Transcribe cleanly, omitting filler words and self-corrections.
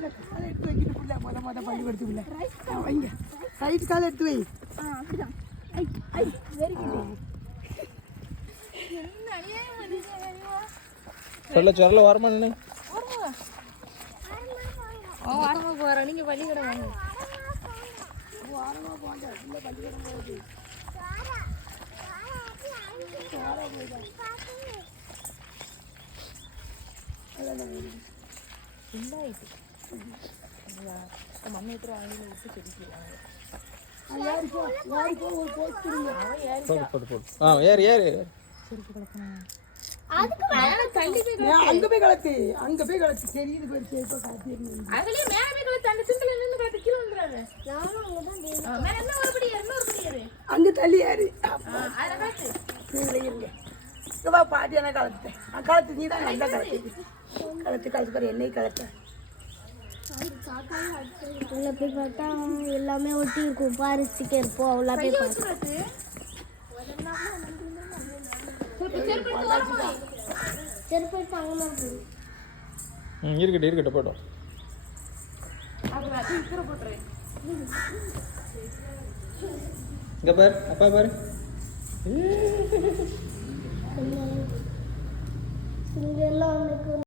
காலை எடுத்து வைக்கிட்டு புள்ள மொத பள்ளிக்கூடத்து புள்ள வைங்க ரைட் காலை எடுத்து வை அப்படிதான் வெரி குட் என்ன அநியாயம் பண்ணீங்க சொல்ல சொல்ல வரமா நின்னு வரமா போறோம் நீங்க பள்ளிக்கூடம் வாங்க வாரமா போங்க புள்ள பள்ளிக்கூடம் போகுது இந்தாயிட்டு மண்ணை எடுத்து வாங்கில விட்டு செடிக்கிறாங்க ஒரு போஸ்ட் இருங்க போடு ஏறு செருப்பு கிடக்கணும் அங்க போய் கலத்து தெரியுது பேர் சேப்பா காத்திருந்தீங்க அதுலயே மேல போய் கலத்து அந்த சிங்கிள் நின்னு கலத்து கீழ வந்துறாங்க நானும் அங்க தான் மேல என்ன ஒரு படி ஏறு அங்க தள்ளி ஏறு அத பாத்து நீங்களே இருங்க இங்க வா பாட்டி என்ன கலத்து கலத்து நீ தான் நல்லா கலத்து பாரு என்னை கலத்து உள்ள போய் பார்த்தா எல்லாமே ஒட்டி இருக்கும் பாரு ஸ்டிக்கர் போ உள்ள போய் பாத்து செருப்பு அங்கமா போடு இருக்கட்டும் போட்டோம் அது இக்கற போட்றேன் இங்க பாரு அப்பா பாரு இங்க எல்லாம்